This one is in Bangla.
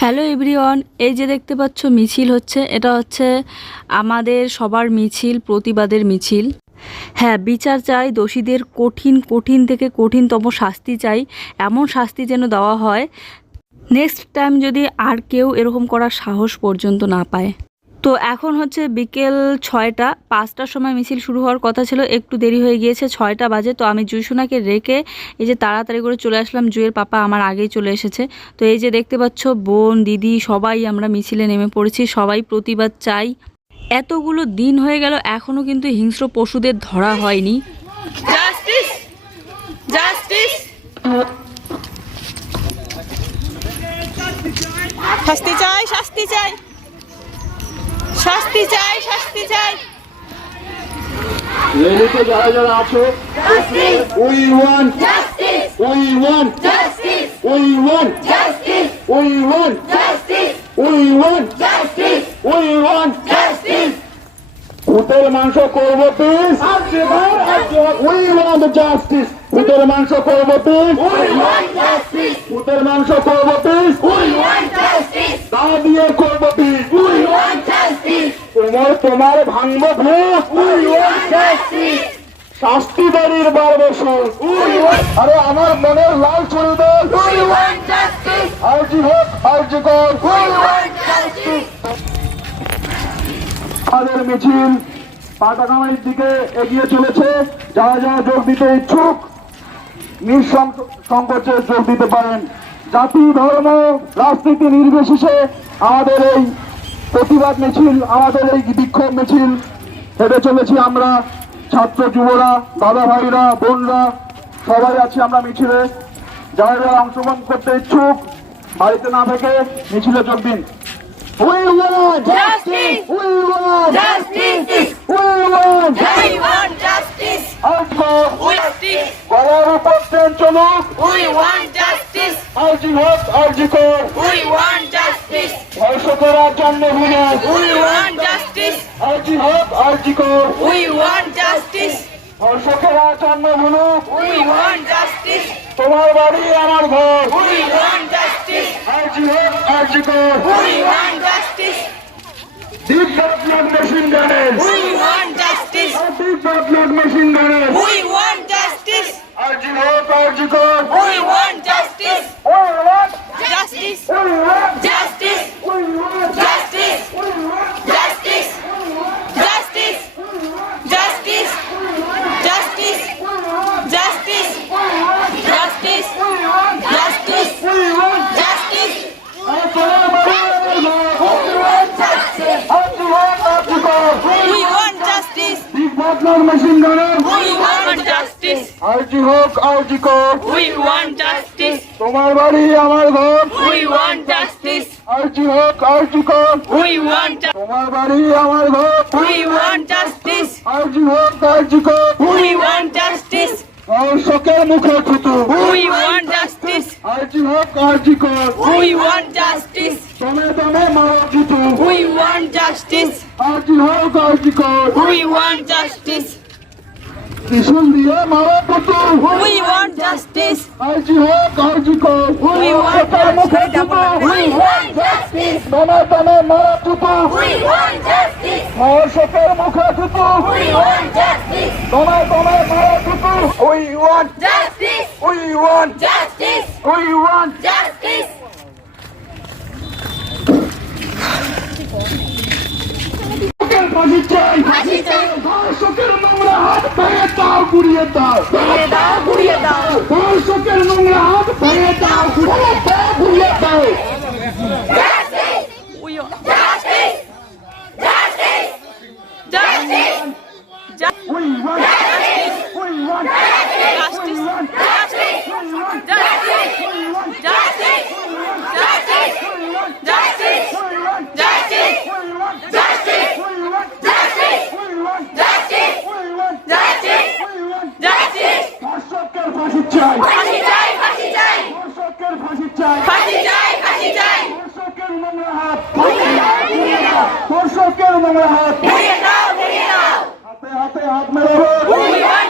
হ্যালো এভরিওয়ান এই যে দেখতে পাচ্ছ মিছিল হচ্ছে, এটা হচ্ছে আমাদের সবার মিছিল, প্রতিবাদের মিছিল। হ্যাঁ বিচার চাই, দোষীদের কঠিন কঠিন থেকে কঠিনতম শাস্তি চাই, এমন শাস্তি যেন দেওয়া হয়। নেক্সট টাইম যদি আর কেউ এরকম করার সাহস পর্যন্ত না পায়। তো এখন হচ্ছে বিকেল ছয়টা পাঁচটার সময় মিছিল শুরু হওয়ার কথা ছিল একটু দেরি হয়ে গিয়েছে ছয়টা বাজে। তো আমি জুইসোনাকে রেখে এই যে তাড়াতাড়ি করে চলে আসলাম জুয়ের পাপা আমার আগেই চলে এসেছে। তো এই যে দেখতে পাচ্ছ বোন দিদি সবাই আমরা মিছিলে নেমে পড়েছি সবাই প্রতিবাদ চাই। এতগুলো দিন হয়ে গেল এখনও কিন্তু হিংস্র পশুদের ধরা হয়নি। জাস্টিস! জাস্টিস! শাস্তি চাই শাস্তি চাই। শাস্তি চাই শাস্তি চাই। রেলিতে যারা যারা আছো we want we want we want we want we want we want ভূতের মাংস করব পিস উই ওয়ান জাস্টিস ভূতের মাংস করব পিস ভূতের মাংস করব পিস তা দিয়ে করব পিস তোমার তোমার ভাঙবো ভূত। শাস্তি বাড়ির বসুন আরে আমার মনের লাল চুড়িদার আরজি হোক আরজি কর। আমাদের মিছিল পাটাকামারির দিকে এগিয়ে চলেছে। যারা যারা যোগ দিতে ইচ্ছুক নিঃসংকোচে যোগ দিতে পারেন। জাতি, ধর্ম, রাজনীতি নির্বিশেষে আমাদের এই প্রতিবাদ মিছিল আমাদের এই বিক্ষোভ মিছিল হেঁটে চলেছি আমরা ছাত্র যুবরা দাদা ভাইরা বোনরা সবাই আছি আমরা মিছিলে যারা যারা অংশগ্রহণ করতে ইচ্ছুক বাড়িতে না থেকে মিছিলে যোগ দিন We want Justice! We want Justice! We want We want justice! আজকে Justice! গলার উপর ট্রেন চলুক We want justice! fighting হোক অর্জিকর উই ওয়ান্ট জাস্টিস ধ্বংস করার জন্মভূমি উই ওয়ান্ট জাস্টিস অর্জি হোক অর্জিকর উই ওয়ান্ট জাস্টিস ধ্বংস করার জন্মভূমি উই ওয়ান্ট জাস্টিস তোমার বাড়ি আমার ঘর। উই ওয়ান্ট জাস্টিস অর্জি হোক অর্জিকর উই ওয়ান্ট আপনার মেশিন গানের আরজি হোক আরজি কোক তোমার বাড়ি আমার ঘর। আরজি হোক আরজি কোক তোমার বাড়ি আমার ঘর। আরজি হোক আরজি কোক দর্শকের মুখে থুতু। আরজি হোক আরজি কোক দমে দমে মারা জুতু। We want justice R G হোক R G Kar we want justice কিশোর দিয়ে মারা পুতু we want justice R G হোক R G Kar we want justice we want justice নানা টানে মারা পুতু উই ওয়ান্ট জাস্টিস মহাশকের মুখে পুতু উই ওয়ান্ট জাস্টিস নানা টানে মারা পুতু we want justice we want justice we want justice ফাঁসি চাই ফাঁসি চাই। ধর্ষকের নোংরা হাত ভেঙে দাও গুড়িয়ে দাও। ঘুরিয়ে দাও ঘুরিয়ে দাও। ধর্ষকের নোংরা হাত ভেঙে দাও গুড়িয়ে দাও। হাত দর্শকের নোংরা হাত হাতে হাত মেরা